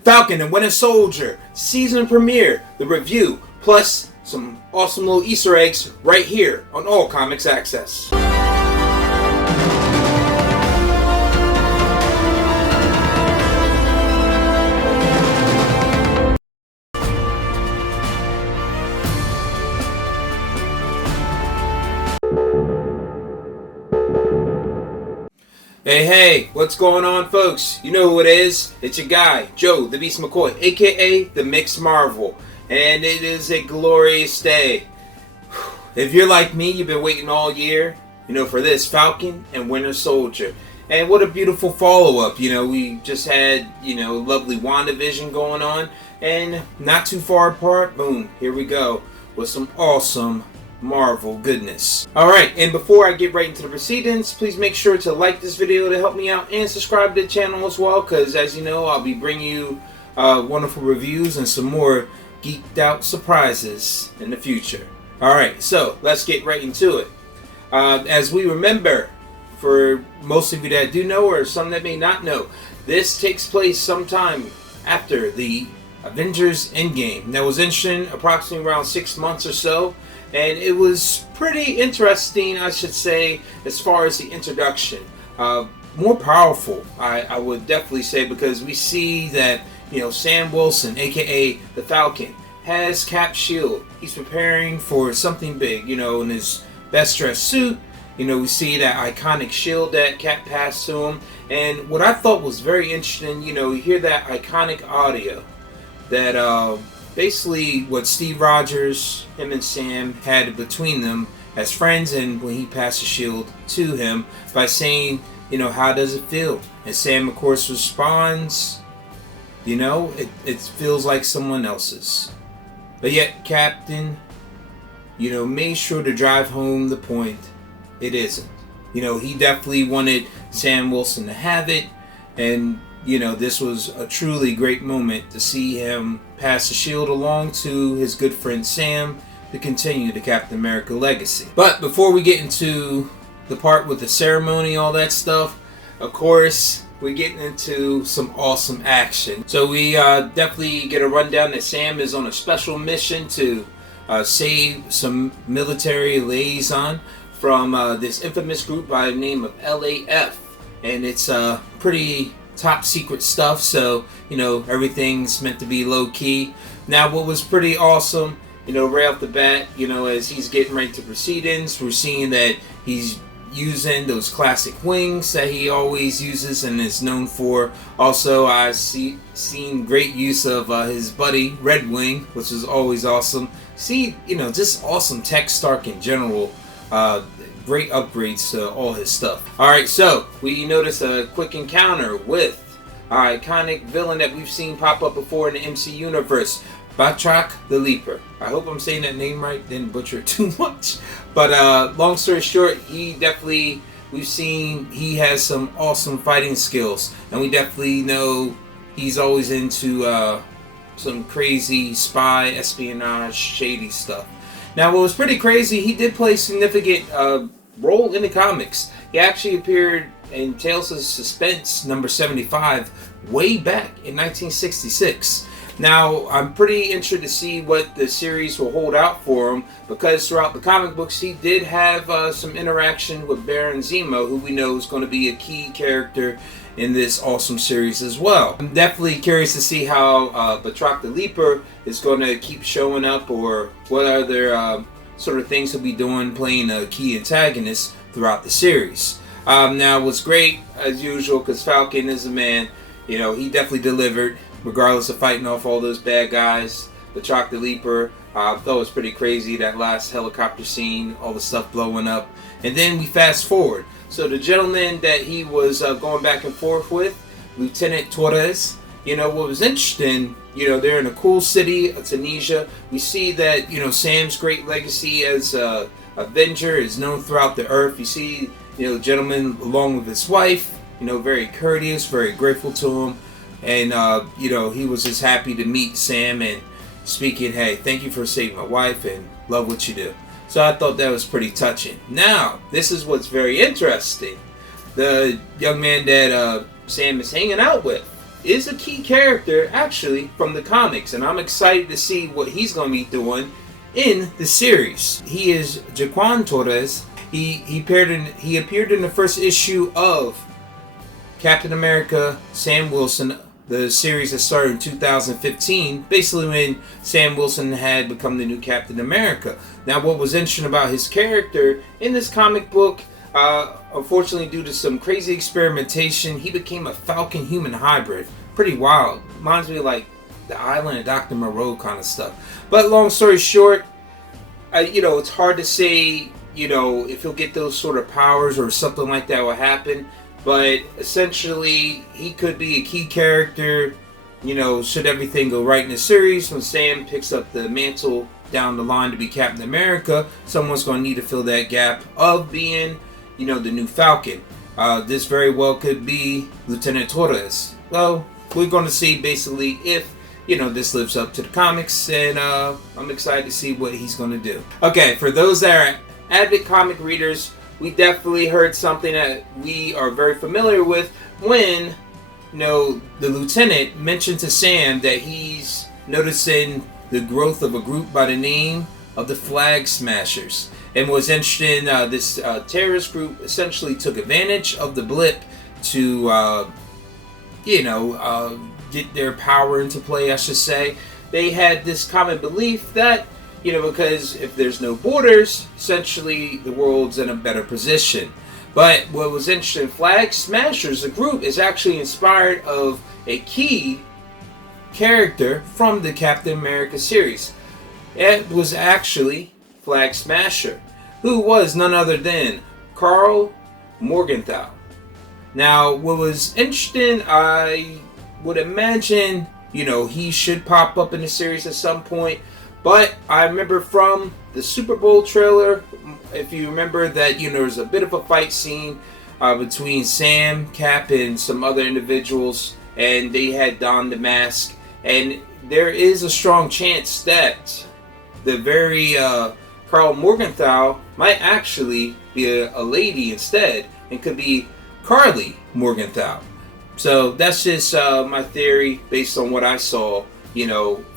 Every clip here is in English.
Falcon and Winter Soldier season premiere, the review, plus some awesome little Easter eggs right here on All Comics Access. Hey, what's going on, folks? You know who it is. It's your guy, Joe, the Beast McCoy, aka the Mixed Marvel. And it is a glorious day. If you're like me, you've been waiting all year, for this Falcon and Winter Soldier. And what a beautiful follow-up. We just had, lovely WandaVision going on. And not too far apart, boom, here we go with some awesome Marvel goodness. Alright, and before I get right into the proceedings, please make sure to like this video to help me out and subscribe to the channel as well, because as you know, I'll be bringing you wonderful reviews and some more geeked out surprises in the future. Alright, so let's get right into it. As we remember, for most of you that do know or some that may not know, this takes place sometime after the Avengers Endgame. That was interesting, approximately around 6 months or so. And it was pretty interesting, I should say, as far as the introduction. More powerful, I would definitely say, because we see that, Sam Wilson, aka the Falcon, has Cap's shield. He's preparing for something big, in his best dressed suit. We see that iconic shield that Cap passed to him. And what I thought was very interesting, you hear that iconic audio that basically what Steve Rogers, him and Sam had between them as friends, and when he passed the shield to him by saying, how does it feel? And Sam, of course, responds, it feels like someone else's. But yet, Captain, made sure to drive home the point it isn't. He definitely wanted Sam Wilson to have it, and this was a truly great moment to see him pass the shield along to his good friend Sam to continue the Captain America legacy. But before we get into the part with the ceremony, all that stuff, of course, we're getting into some awesome action. So we definitely get a rundown that Sam is on a special mission to save some military liaison from this infamous group by the name of LAF. And it's pretty top secret stuff, so everything's meant to be low key. Now, what was pretty awesome, right off the bat, as he's getting right to proceedings, we're seeing that he's using those classic wings that he always uses and is known for. Also, I seen great use of his buddy Red Wing, which is always awesome. See, just awesome tech Stark in general. Great upgrades to all his stuff. Alright, so we notice a quick encounter with our iconic villain that we've seen pop up before in the MC universe, Batroc the Leaper. I hope I'm saying that name right, didn't butcher it too much. But long story short, we've seen he has some awesome fighting skills, and we definitely know he's always into some crazy spy, espionage, shady stuff. Now, what was pretty crazy, he did play a significant role in the comics. He actually appeared in Tales of Suspense number 75 way back in 1966. Now, I'm pretty interested to see what the series will hold out for him, because throughout the comic books, he did have some interaction with Baron Zemo, who we know is going to be a key character in this awesome series as well. I'm definitely curious to see how Batroc the Leaper is going to keep showing up, or what other sort of things he'll be doing, playing a key antagonist throughout the series. Now, what's great, as usual, because Falcon is a man, he definitely delivered, regardless of fighting off all those bad guys. Batroc the Leaper, I thought it was pretty crazy, that last helicopter scene, all the stuff blowing up. And then we fast forward. So the gentleman that he was going back and forth with, Lieutenant Torres, what was interesting, they're in a cool city, Tunisia. We see that, Sam's great legacy as a Avenger is known throughout the earth. You see, the gentleman along with his wife, very courteous, very grateful to him. And, he was just happy to meet Sam and speaking, hey, thank you for saving my wife and love what you do. So I thought that was pretty touching. Now, this is what's very interesting. The young man that Sam is hanging out with, is a key character actually from the comics, and I'm excited to see what he's going to be doing in the series. He is Jaquan Torres. He appeared in the first issue of Captain America Sam Wilson, the series that started in 2015, basically when Sam Wilson had become the new Captain America. Now, what was interesting about his character in this comic book, unfortunately due to some crazy experimentation, he became a Falcon human hybrid. Pretty wild. Reminds me of like the Island of Dr. Moreau kind of stuff. But long story short, it's hard to say, if he'll get those sort of powers or something like that will happen. But essentially, he could be a key character, should everything go right in the series. When Sam picks up the mantle down the line to be Captain America, someone's going to need to fill that gap of being, the new Falcon. This very well could be Lieutenant Torres. Well, we're going to see basically if, this lives up to the comics, and I'm excited to see what he's going to do. Okay, for those that are avid comic readers, we definitely heard something that we are very familiar with when, the lieutenant mentioned to Sam that he's noticing the growth of a group by the name of the Flag Smashers. And what's interesting, this terrorist group essentially took advantage of the blip to, get their power into play, I should say. They had this common belief that, because if there's no borders, essentially the world's in a better position. But what was interesting, Flag Smashers, the group, is actually inspired of a key character from the Captain America series. It was actually Flag Smasher, who was none other than Karl Morgenthau. Now, what was interesting, I would imagine, he should pop up in the series at some point. But I remember from the Super Bowl trailer, if you remember that, there was a bit of a fight scene between Sam, Cap, and some other individuals, and they had donned the mask. And there is a strong chance that the very Karl Morgenthau might actually be a lady instead, and could be Carly Morgenthau. So that's just my theory based on what I saw,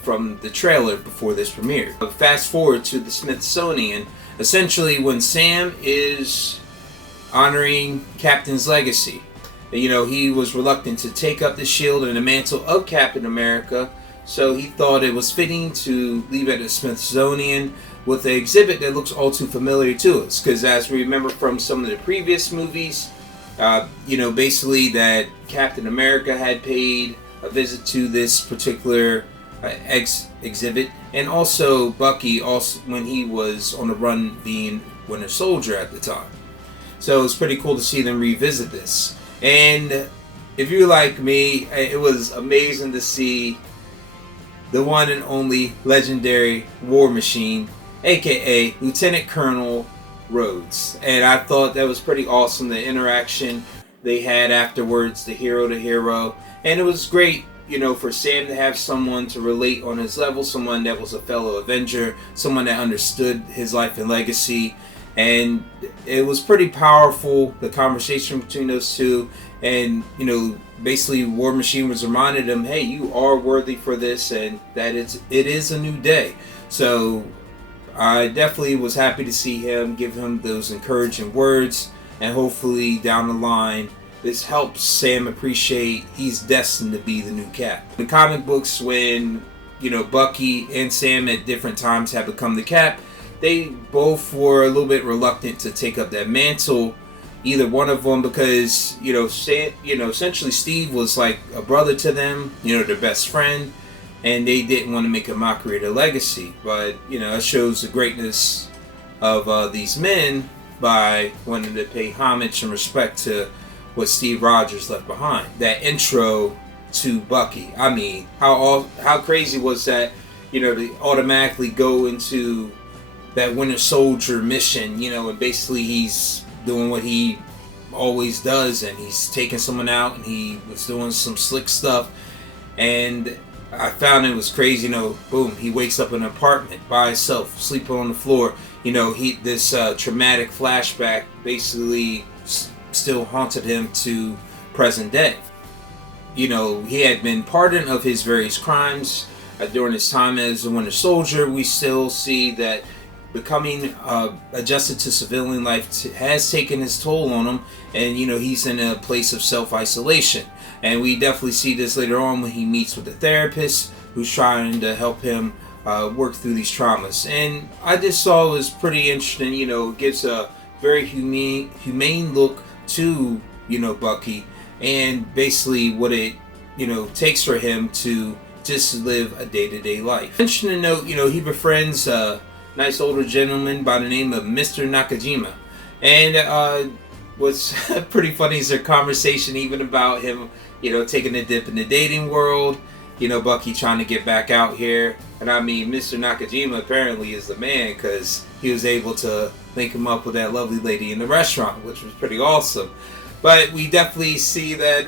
from the trailer before this premiere. Fast forward to the Smithsonian. Essentially, when Sam is honoring Captain's legacy, he was reluctant to take up the shield and the mantle of Captain America, so he thought it was fitting to leave it at the Smithsonian with an exhibit that looks all too familiar to us. Because as we remember from some of the previous movies, basically that Captain America had paid a visit to this particular exhibit, and also Bucky, also when he was on the run being Winter Soldier at the time. So it's pretty cool to see them revisit this. And if you're like me, it was amazing to see the one and only legendary War Machine, aka Lieutenant Colonel Rhodes. And I thought that was pretty awesome, the interaction they had afterwards, the hero to hero. And it was great, for Sam to have someone to relate on his level, someone that was a fellow Avenger, someone that understood his life and legacy. And it was pretty powerful, the conversation between those two. And, basically War Machine was reminding him, hey, you are worthy for this, and that it is a new day. So I definitely was happy to see him, give him those encouraging words, and hopefully down the line this helps Sam appreciate he's destined to be the new Cap. In the comic books, when Bucky and Sam at different times have become the Cap, they both were a little bit reluctant to take up that mantle, either one of them, because Sam, essentially Steve was like a brother to them, their best friend, and they didn't want to make a mockery of their legacy. But it shows the greatness of these men by wanting to pay homage and respect to what Steve Rogers left behind. That intro to Bucky, I mean, how crazy was that? To automatically go into that Winter Soldier mission, and basically he's doing what he always does, and he's taking someone out, and he was doing some slick stuff. And I found it was crazy, boom, he wakes up in an apartment by himself, sleeping on the floor. This traumatic flashback basically still haunted him to present day. he had been pardoned of his various crimes during his time as a Winter Soldier. We still see that becoming adjusted to civilian life has taken its toll on him, and he's in a place of self-isolation. And we definitely see this later on when he meets with a therapist who's trying to help him work through these traumas. And I just saw it was pretty interesting. It gives a very humane look to Bucky, and basically what it takes for him to just live a day-to-day life. Mention to note, he befriends a nice older gentleman by the name of Mr. Nakajima, and what's pretty funny is their conversation even about him taking a dip in the dating world. Bucky trying to get back out here, and I mean Mr. Nakajima apparently is the man, because he was able to link him up with that lovely lady in the restaurant, which was pretty awesome. But we definitely see that,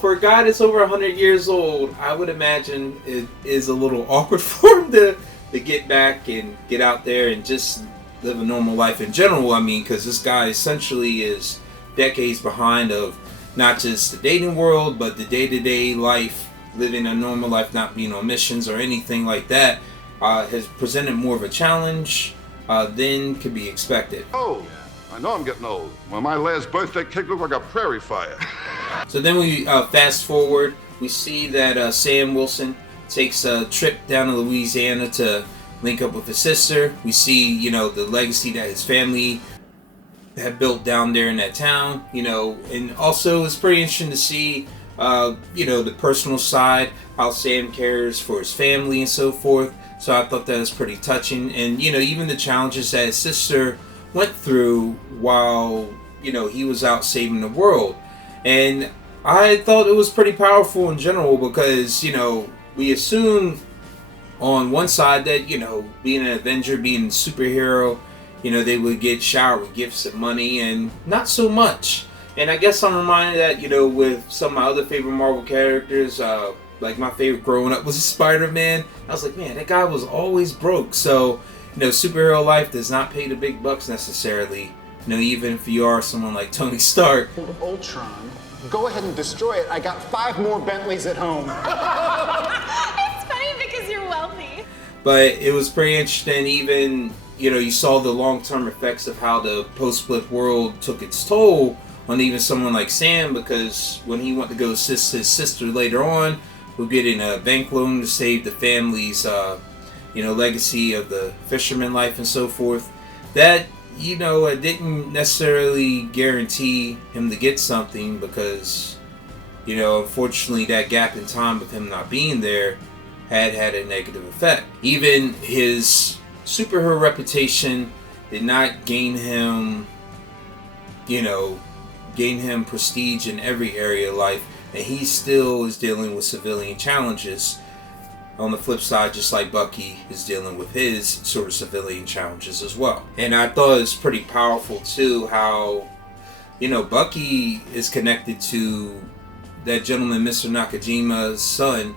for a guy that's over 100 years old, I would imagine it is a little awkward for him to get back and get out there and just live a normal life in general. I mean, because this guy essentially is decades behind of not just the dating world, but the day-to-day life, living a normal life, not being on missions or anything like that, has presented more of a challenge than could be expected. Oh, I know I'm getting old. Well, my last birthday cake looked like a prairie fire. So then we fast forward. We see that Sam Wilson takes a trip down to Louisiana to link up with his sister. We see, the legacy that his family had built down there in that town, and also it's pretty interesting to see, the personal side, how Sam cares for his family and so forth. So I thought that was pretty touching. And, even the challenges that his sister went through while, he was out saving the world. And I thought it was pretty powerful in general because, we assume on one side that, being an Avenger, being a superhero, they would get showered with gifts and money, and not so much. And I guess I'm reminded that, with some of my other favorite Marvel characters, like my favorite growing up was Spider-Man. I was like, man, that guy was always broke. So, superhero life does not pay the big bucks necessarily. Even if you are someone like Tony Stark. Ultron, go ahead and destroy it. I got 5 more Bentleys at home. It's funny because you're wealthy. But it was pretty interesting. Even, you saw the long-term effects of how the post-blip world took its toll on even someone like Sam, because when he went to go assist his sister later on, who getting a bank loan to save the family's, legacy of the fisherman life and so forth, that, it didn't necessarily guarantee him to get something because, unfortunately that gap in time with him not being there had a negative effect. Even his superhero reputation did not gain him prestige in every area of life, and he still is dealing with civilian challenges. On the flip side, just like Bucky is dealing with his sort of civilian challenges as well. And I thought it was pretty powerful too how, Bucky is connected to that gentleman, Mr. Nakajima's son.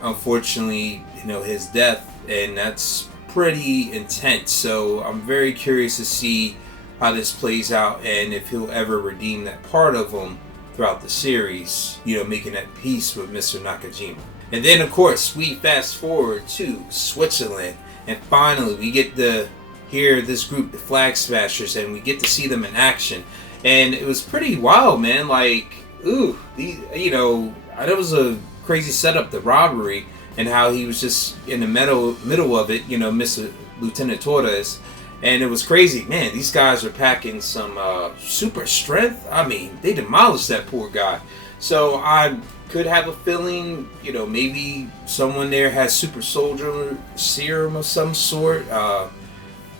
Unfortunately, his death, and that's pretty intense. So I'm very curious to see how this plays out and if he'll ever redeem that part of him throughout the series, making that peace with Mr. Nakajima. And then, of course, we fast forward to Switzerland, and finally we get to hear this group, the Flag Smashers, and we get to see them in action. And it was pretty wild, man. Like, that was a crazy setup, the robbery, and how he was just in the middle of it, Mr. Lieutenant Torres. And it was crazy, man. These guys are packing some super strength. I mean, they demolished that poor guy. So I could have a feeling, maybe someone there has super soldier serum of some sort.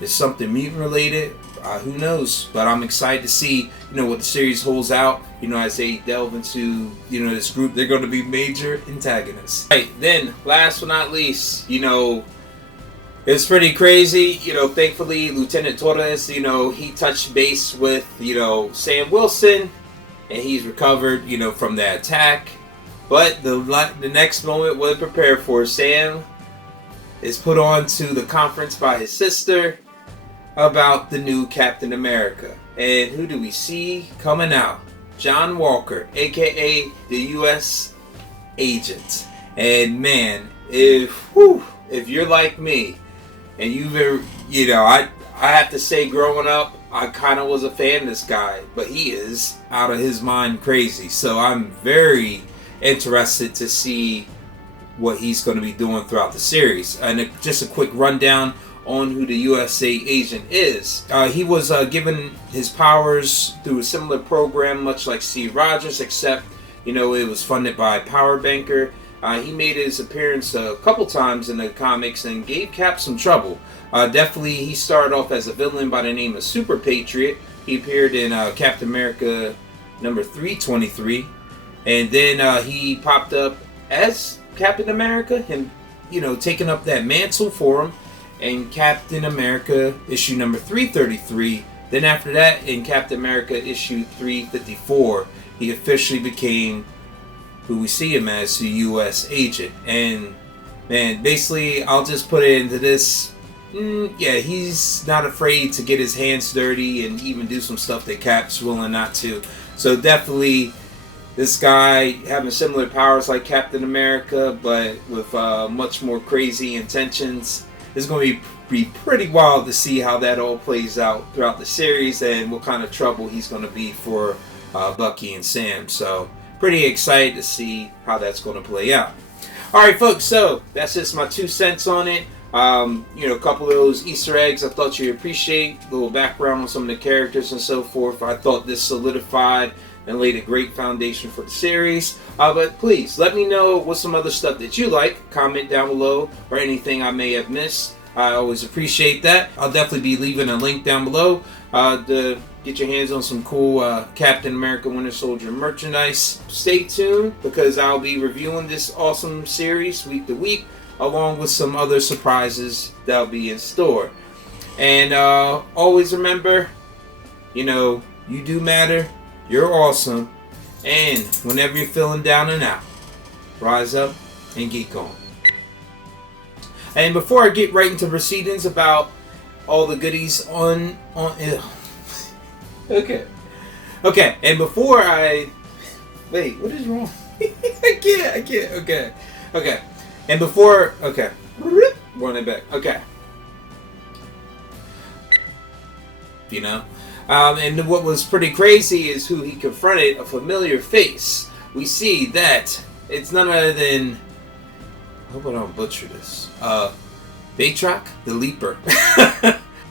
It's something mutant related. Who knows? But I'm excited to see, what the series holds out. As they delve into, this group, they're going to be major antagonists. Right, then, last but not least, it's pretty crazy. Thankfully, Lieutenant Torres, he touched base with, Sam Wilson, and he's recovered, from that attack. But the next moment wasn't prepared for. Sam is put on to the conference by his sister about the new Captain America. And who do we see coming out? John Walker, aka the U.S. Agent. And man, if you're like me, and you've ever, I have to say, growing up, I kind of was a fan of this guy, but he is out of his mind crazy. So I'm very interested to see what he's going to be doing throughout the series. And just a quick rundown on who the USA agent is. He was given his powers through a similar program, much like Steve Rogers, except, it was funded by Power Banker. He made his appearance a couple times in the comics and gave Cap some trouble. Definitely, he started off as a villain by the name of Super Patriot. He appeared in Captain America number 323. And then he popped up as Captain America, him, taking up that mantle for him. In Captain America issue number 333. Then after that, in Captain America issue 354, he officially became who we see him as, the U.S. agent. And man, basically, I'll just put it into this. He's not afraid to get his hands dirty and even do some stuff that Cap's willing not to. So definitely, this guy having similar powers like Captain America, but with much more crazy intentions. It's going to be pretty wild to see how that all plays out throughout the series and what kind of trouble he's going to be for Bucky and Sam. So pretty excited to see how that's going to play out. Alright folks, so that's just my 2 cents on it. A couple of those Easter eggs I thought you'd appreciate. A little background on some of the characters and so forth. I thought this solidified and laid a great foundation for the series. But please, let me know what's some other stuff that you like. Comment down below or anything I may have missed. I always appreciate that. I'll definitely be leaving a link down below to get your hands on some cool Captain America Winter Soldier merchandise. Stay tuned because I'll be reviewing this awesome series week to week, along with some other surprises that'll be in store. And always remember, you do matter. You're awesome, and whenever you're feeling down and out, rise up and geek on. And before I get right into proceedings about all the goodies on okay, and before I wait, what is wrong? I can't. Okay, and before running back. Okay, and what was pretty crazy is who he confronted, a familiar face. We see that it's none other than, I hope I don't butcher this, Baytrak the Leaper.